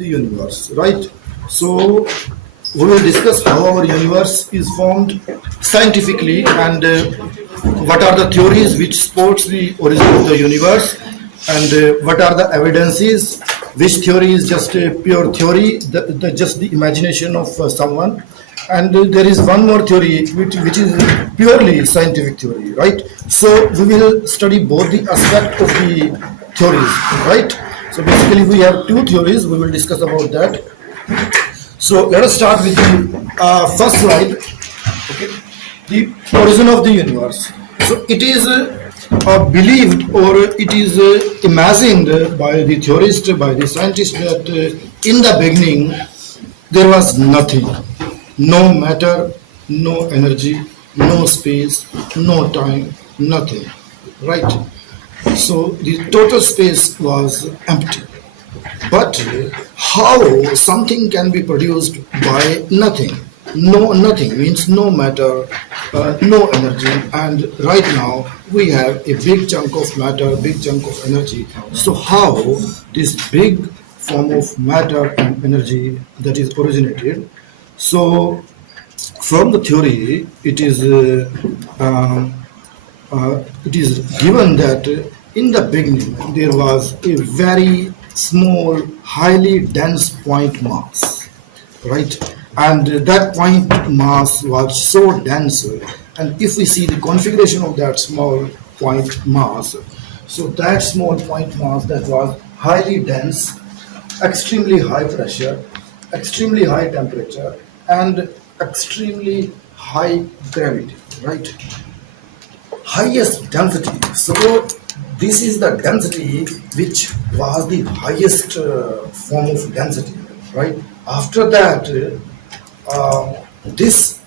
the universe, right? So we will discuss how our universe is formed scientifically and what are the theories which supports the origin of the universe and what are the evidences, which theory is just a pure theory, just the imagination of someone, and there is one more theory which is purely scientific theory, right? So we will study both the aspect of the theories, right? So basically we have two theories, we will discuss about that. So let us start with the first slide. Okay, the origin of the universe. So it is believed or it is imagined by the theorist, by the scientist that in the beginning there was nothing, no matter, no energy, no space, no time, nothing, right? So the total space was empty. But how something can be produced by nothing? No, nothing means no matter, no energy, and right now we have a big chunk of matter, big chunk of energy. So how this big form of matter and energy that is originated? So from the theory, it is given that in the beginning there was a very small, highly dense point mass, right? And that point mass was so dense, and if we see the configuration of that small point mass, so that small point mass that was highly dense, extremely high pressure, extremely high temperature, and extremely high gravity, right? Highest density. So this is the density which was the highest form of density, right? After that, this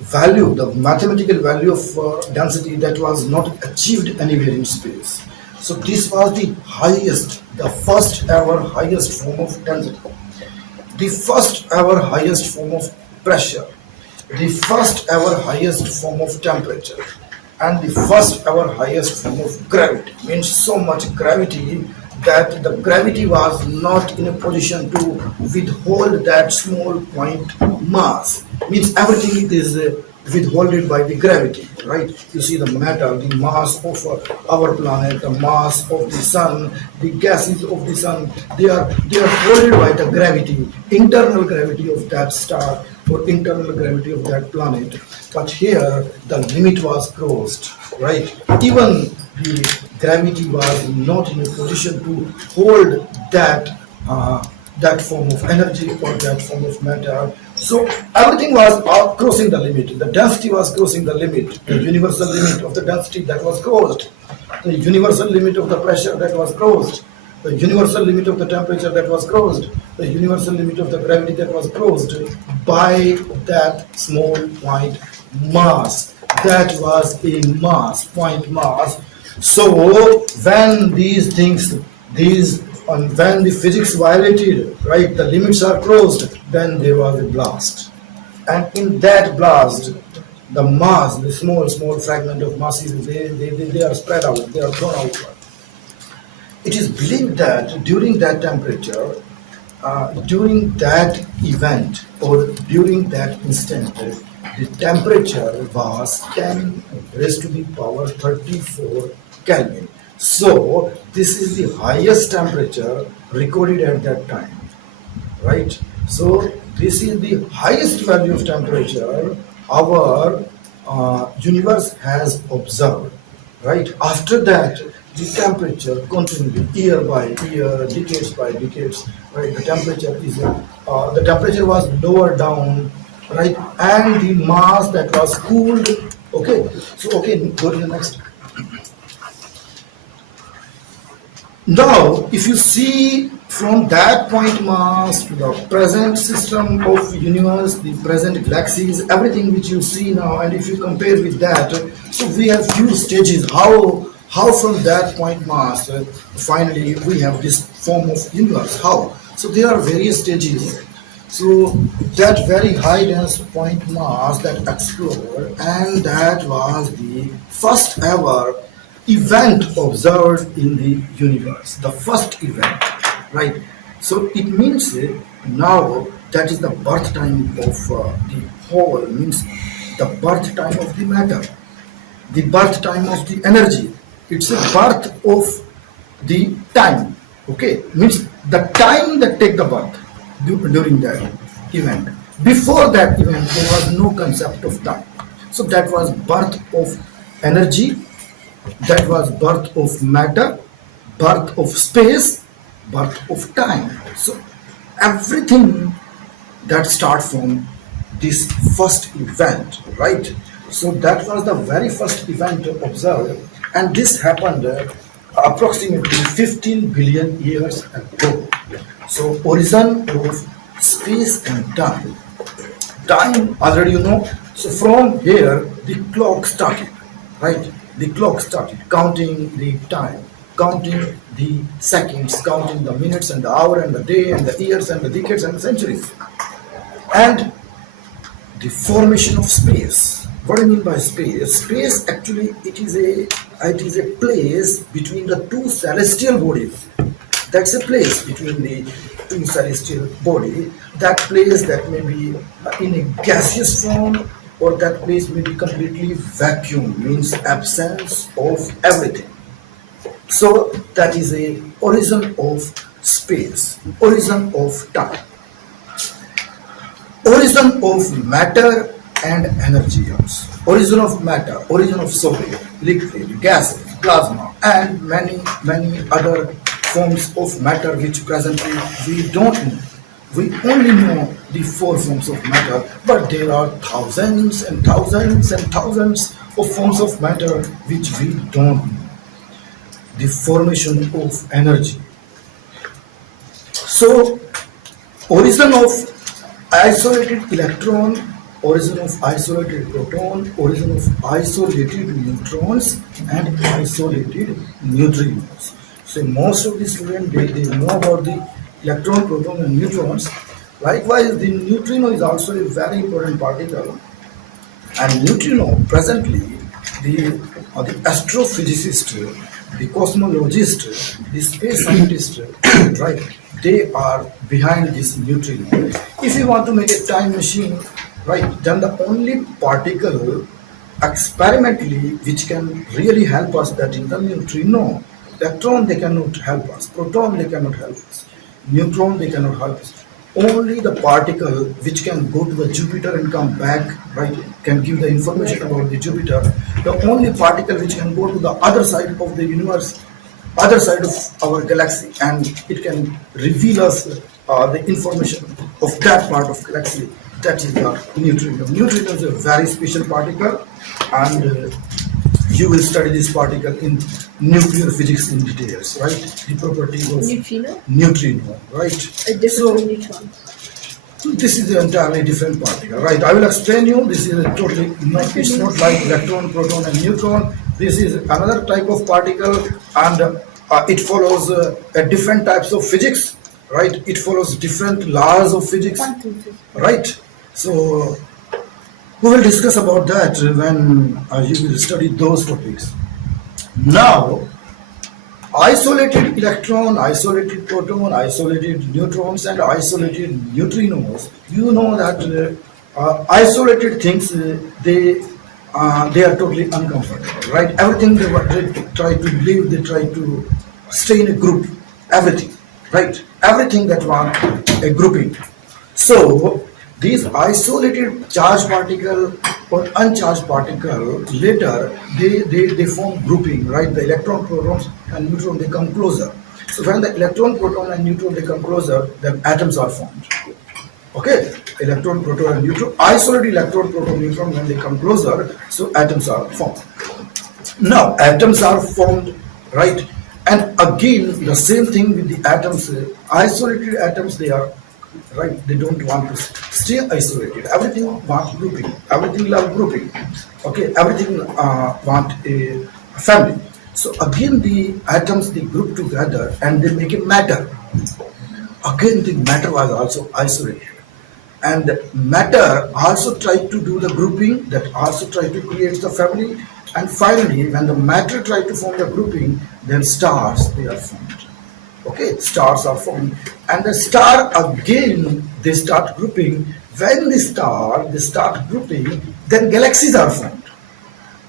value, the mathematical value of density that was not achieved anywhere in space. So this was the highest, the first ever highest form of density, the first ever highest form of pressure, the first ever highest form of temperature, and the first ever highest form of gravity. Means so much gravity that the gravity was not in a position to withhold that small point mass. Means everything is withholded by the gravity, right? You see the matter, the mass of our planet, the mass of the sun, the gases of the sun, they are holded by the gravity, internal gravity of that star or internal gravity of that planet. But here the limit was crossed, right? Even the gravity was not in a position to hold that form of energy or that form of matter. So everything was crossing the limit. The density was crossing the limit, the universal limit of the density that was crossed, the universal limit of the pressure that was crossed, the universal limit of the temperature that was crossed, the universal limit of the gravity that was crossed by that small point mass. That was a mass, point mass. So when these things, and when the physics violated, right, the limits are crossed, then there was a blast. And in that blast, the mass, the small fragment of masses, they are spread out, they are thrown out. It is believed that during that temperature, during that event or during that instant, the temperature was 10 raised to the power 34 Kelvin. So this is the highest temperature recorded at that time, right? So this is the highest value of temperature our universe has observed, right? After that, the temperature continually, year by year, decades by decades, right? The temperature was lower down, right? And the mass that was cooled. Okay, so okay, go to the next. Now, if you see from that point mass to the present system of universe, the present galaxies, everything which you see now, and if you compare with that, so we have few stages. How from that point mass, finally we have this form of universe. How? So there are various stages. So that very high dense point mass that exploded, and that was the first ever event observed in the universe, the first event, right? So it means now that is the birth time of the whole, means the birth time of the matter, the birth time of the energy. It's a birth of the time. Okay, means the time that take the birth during that event. Before that event, there was no concept of time. So that was birth of energy, that was birth of matter, birth of space, birth of time. So everything that start from this first event, right? So that was the very first event observed, and this happened approximately 15 billion years ago. So origin of space and time. Time already you know. So from here the clock started, right? The clock started counting the time, counting the seconds, counting the minutes and the hour and the day and the years and the decades and the centuries. And the formation of space. What do I mean by space? Space actually it is a place between the two celestial bodies. That's a place between the two celestial body. That place that may be in a gaseous form, or that place may be completely vacuum, means absence of everything. So that is a origin of space, origin of time, origin of matter and energy also. Origin of matter, origin of solid, liquid, gases, plasma, and many other forms of matter which presently we don't know. We only know the four forms of matter, but there are thousands and thousands and thousands of forms of matter which we don't know. The formation of energy. So origin of isolated electron, origin of isolated proton, origin of isolated neutrons and isolated neutrinos. So most of the students they know about the electron, proton and neutrons. Likewise, the neutrino is also a very important particle. And neutrino presently, the astrophysicist, the cosmologist, the space scientist, right? They are behind this neutrino. If you want to make a time machine, right, then the only particle experimentally which can really help us, that is the neutrino. Electron they cannot help us, proton they cannot help us, neutron they cannot help us. Only the particle which can go to the Jupiter and come back, right, can give the information about the Jupiter. The only particle which can go to the other side of the universe, other side of our galaxy, and it can reveal us the information of that part of galaxy. That is the neutrino. Neutrino is a very special particle, and you will study this particle in nuclear physics in details, right? The properties of neutrino, right? A different So from neutron. this is an entirely different particle, right? I will explain you. This is a totally not. It's not like electron, proton, and neutron. This is another type of particle, and it follows a different types of physics, right? It follows different laws of physics, Quantum physics. right? So we will discuss about that when you will study those topics. Now, isolated electron, isolated proton, isolated neutrons, and isolated neutrinos. You know that isolated things they are totally uncomfortable, right? Everything they try to live, they try to stay in a group. Everything, right? Everything that want a grouping. So these isolated charged particle or uncharged particle later they form grouping, right? The electron, protons and neutron they come closer. So when the electron, proton and neutron they come closer, then atoms are formed. Okay, electron, proton and neutron, isolated electron, proton, neutron, when they come closer, so atoms are formed. Now atoms are formed, right? And again the same thing with the atoms. Isolated atoms they are, right, they don't want to stay isolated. Everything want grouping, everything love grouping. Okay, everything want a family. So again the atoms they group together and they make a matter. Again the matter was also isolated, and matter also tried to do the grouping, that also tried to create the family. And finally when the matter tried to form the grouping, then stars they are formed. Okay, stars are formed, and the star again they start grouping. When they start grouping, then galaxies are formed.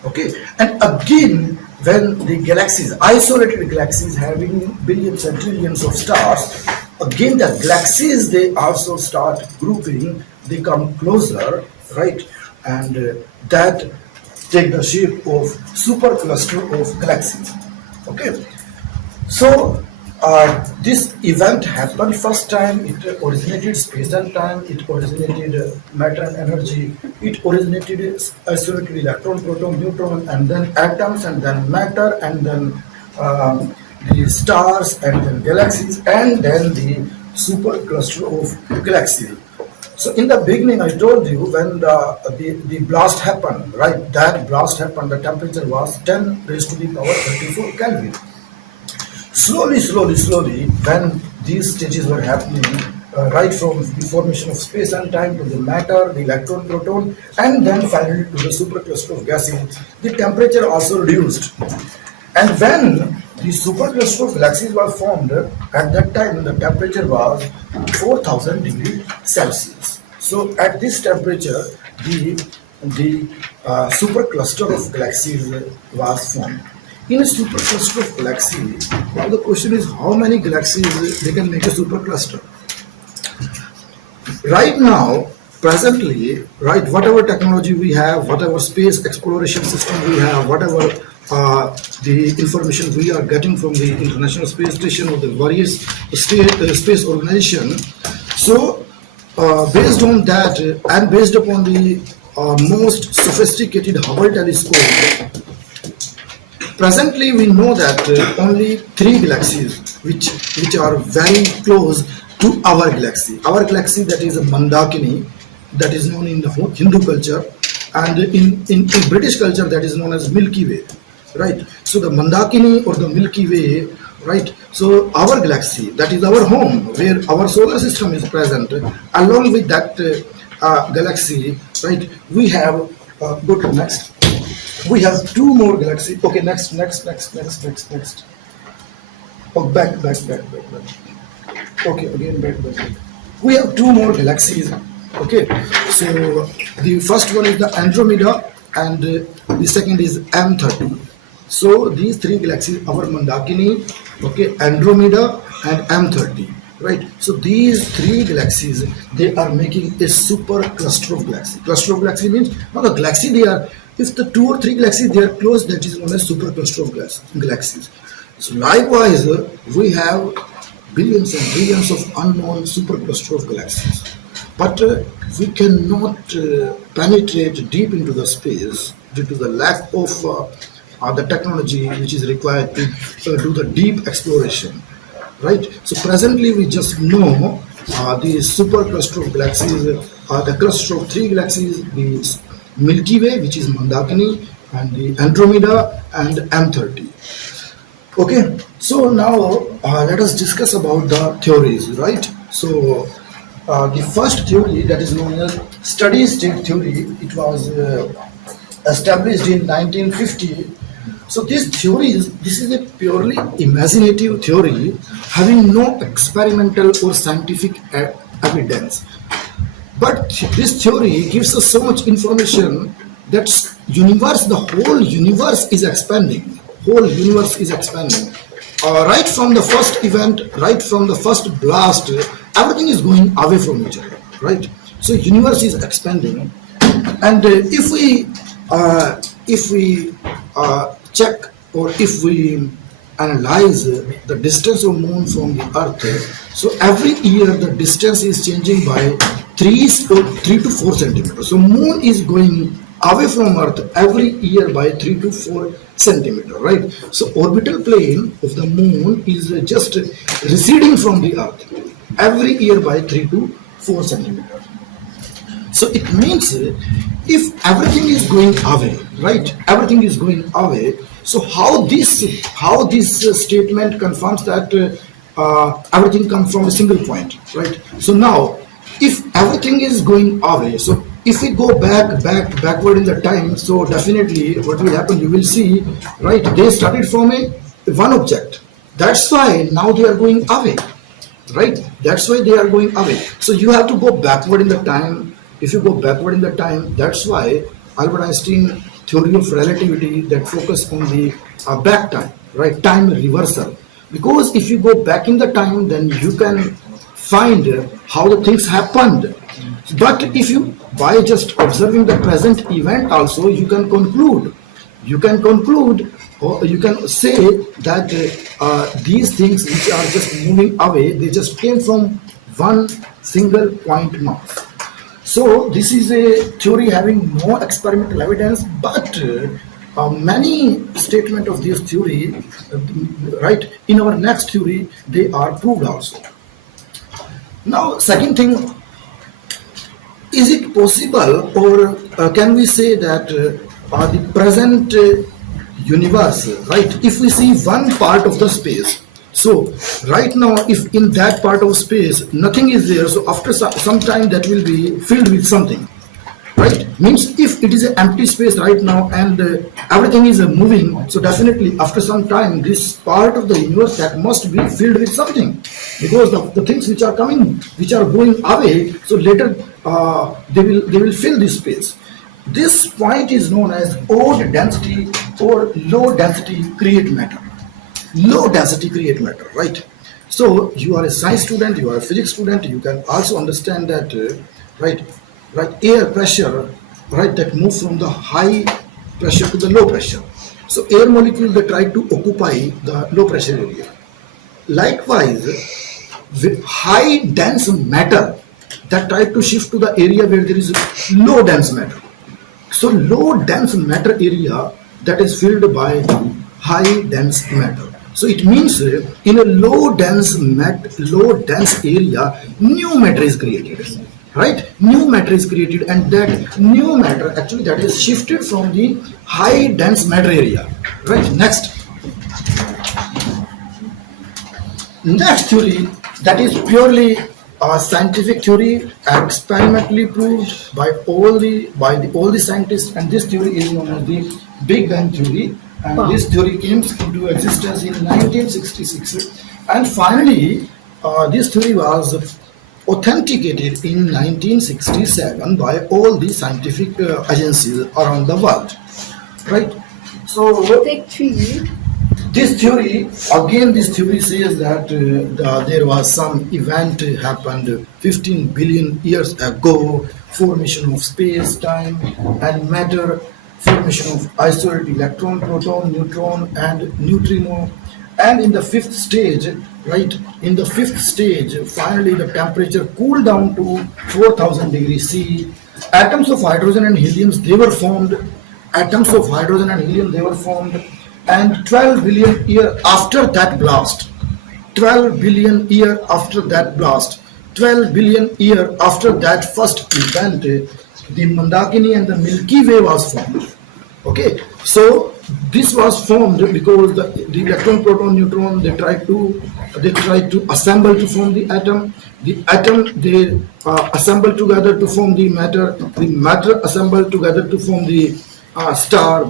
Okay, and again when the galaxies, isolated galaxies having billions and trillions of stars, again the galaxies they also start grouping, they come closer, right? And that take the shape of supercluster of galaxies. Okay, so this event happened first time. It originated space and time. It originated matter and energy. It originated isolated electron, proton, neutron, and then atoms, and then matter, and then the stars, and then galaxies, and then the supercluster of galaxies. So in the beginning, I told you when the blast happened, right? That blast happened. The temperature was 10 raised to the power 34 Kelvin. Slowly, when these stages were happening, right from the formation of space and time to the matter, the electron, proton, and then finally to the supercluster of gases, the temperature also reduced. And when the supercluster of galaxies were formed, at that time the temperature was 4000 degrees Celsius. So at this temperature, the supercluster of galaxies was formed. In a supercluster of galaxies, now the question is how many galaxies they can make a supercluster. Right now, presently, right, whatever technology we have, whatever space exploration system we have, whatever the information we are getting from the International Space Station or the various space organization, so based on that and based upon the most sophisticated Hubble telescope, presently, we know that only three galaxies, which are very close to our galaxy. Our galaxy, that is Mandakini, that is known in the Hindu culture, and in British culture, that is known as Milky Way, right? So the Mandakini or the Milky Way, right? So our galaxy, that is our home, where our solar system is present. Along with that galaxy, right? We have go to next. We have two more galaxies. Okay, next. Oh, back. Okay, again, back. We have two more galaxies. Okay, so the first one is the Andromeda, and the second is M30. So these three galaxies, our Mandakini, okay, Andromeda, and M30. Right, so these three galaxies, they are making a super cluster of galaxies. Cluster of galaxy means now the galaxy they are, if the two or three galaxies they are close, that is known as super cluster of galaxies. So likewise, we have billions and billions of unknown super cluster of galaxies, but we cannot penetrate deep into the space due to the lack of the technology which is required to do the deep exploration. Right. So presently we just know the supercluster of galaxies, the cluster of three galaxies, the Milky Way, which is Mandakini, and the Andromeda and M30. Okay. So now let us discuss about the theories. Right. So the first theory, that is known as steady state theory, it was established in 1950. So this is a purely imaginative theory having no experimental or scientific evidence. But this theory gives us so much information that the whole universe is expanding. Right from the first event, right from the first blast, everything is going away from each other. Right. So universe is expanding, and if we check, or if we analyze the distance of moon from the earth, so every year the distance is changing by 3 to 4 centimeters. So moon is going away from earth every year by 3 to 4 centimeters, right? So orbital plane of the moon is just receding from the earth every year by 3 to 4 centimeters. So it means if everything is going away, right? Everything is going away. So how this statement confirms that everything comes from a single point, right? So now, if everything is going away, so if we go backward in the time, so definitely what will happen? You will see, right? They started from one object, That's why now they are going away, right? That's why they are going away. So you have to go backward in the time. If you go backward in the time, that's why Albert Einstein theory of relativity that focus on the back time, right? Time reversal. Because if you go back in the time, then you can find how the things happened. But if you, by just observing the present event also, you can conclude, or you can say that these things which are just moving away, they just came from one single point mass. So this is a theory having no experimental evidence, but many statement of this theory, right, in our next theory, they are proved also. Now, second thing, is it possible, or can we say that the present universe, right? If we see one part of the space, so right now, if in that part of space nothing is there, so after some time that will be filled with something, right? Means if it is an empty space right now and everything is moving, so definitely after some time this part of the universe that must be filled with something, because the things which are coming, which are going away, so later they will fill this space. This point is known as odd density or low density create matter. Low density create matter, right? So you are a science student, you are a physics student, you can also understand that, right, right, air pressure, right, that move from the high pressure to the low pressure. So air molecules, they try to occupy the low pressure area. Likewise, with high dense matter that try to shift to the area where there is low dense matter. So low dense matter area that is filled by high dense matter. So it means in a low dense area, new matter is created, right? New matter is created, and that new matter actually that is shifted from the high dense matter area, right? Next theory, that is purely a scientific theory, experimentally proved by all the scientists, and this theory is known as the Big Bang theory. And this theory came into existence in 1966, and finally, this theory was authenticated in 1967 by all the scientific agencies around the world, right? So Take three. this theory, again, this theory says that there was some event happened 15 billion years ago, formation of space, time, and matter, formation of isolated electron, proton, neutron, and neutrino. And in the fifth stage, right, in the fifth stage, finally the temperature cooled down to 4000 degrees C. Atoms of hydrogen and helium, they were formed. Atoms of hydrogen and helium, they were formed. And 12 billion year after that blast, 12 billion year after that blast, 12 billion year after that first event, the Mandakini and the Milky Way was formed. Okay, so this was formed because the electron, proton, neutron, they tried to assemble to form the atom. The atom, they assemble together to form the matter assembled together to form the star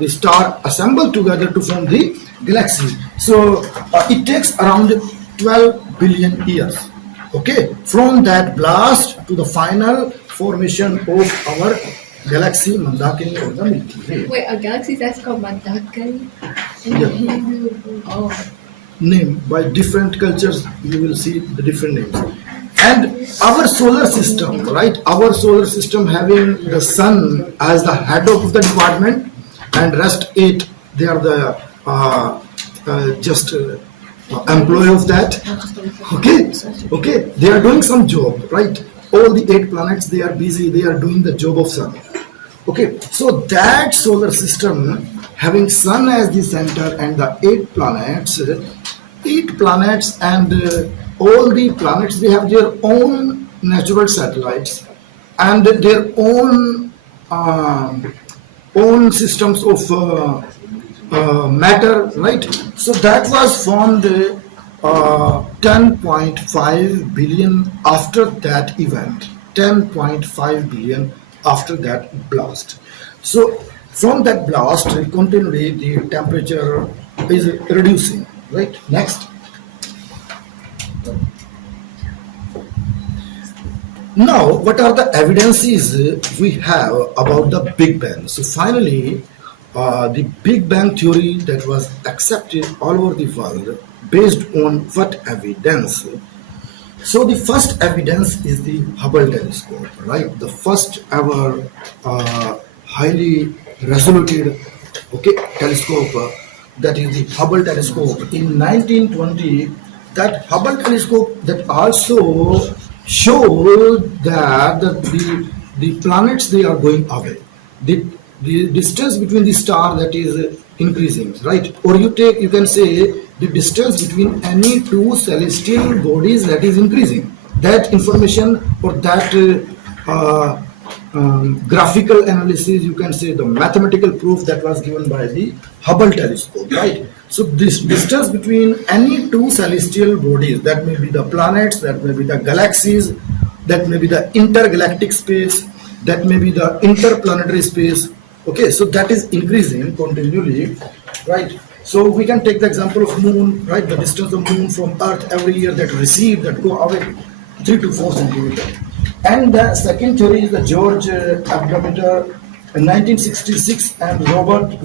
assembled together to form the galaxy. So it takes around 12 billion years, okay, from that blast to the final formation of our galaxy Mandakini or the Milky Way. Wait, a galaxy that's called Mandakini? Yeah. Oh. Name by different cultures, you will see the different names. And our solar system, right? Our solar system having the sun as the head of the department, and rest 8, they are the just employee of that. Okay, they are doing some job, right? All the 8 planets, they are busy, they are doing the job of sun. Okay, so that solar system having sun as the center and the 8 planets and all the planets, they have their own natural satellites and their own systems of matter, right? So that was formed 10.5 billion after that event, 10.5 billion after that blast. So from that blast, continually the temperature is reducing, right? Next. Now, what are the evidences we have about the Big Bang? So finally, the Big Bang theory that was accepted all over the world based on what evidence? So the first evidence is the Hubble telescope, right? The first ever highly resoluted, okay, telescope, that is the Hubble telescope in 1920. That Hubble telescope that also showed that the planets, they are going away. The the distance between the star, that is increasing, right? Or you can say the distance between any two celestial bodies, that is increasing. That information, or that graphical analysis, you can say the mathematical proof, that was given by the Hubble telescope, right? So this distance between any two celestial bodies, that may be the planets, that may be the galaxies, that may be the intergalactic space, that may be the interplanetary space. Okay, so that is increasing continually, right? So we can take the example of moon, right? The distance of moon from earth every year, that recede, that go away, 3 to 4 centimeter. And the second theory is the George Abdometer in 1966, and Robert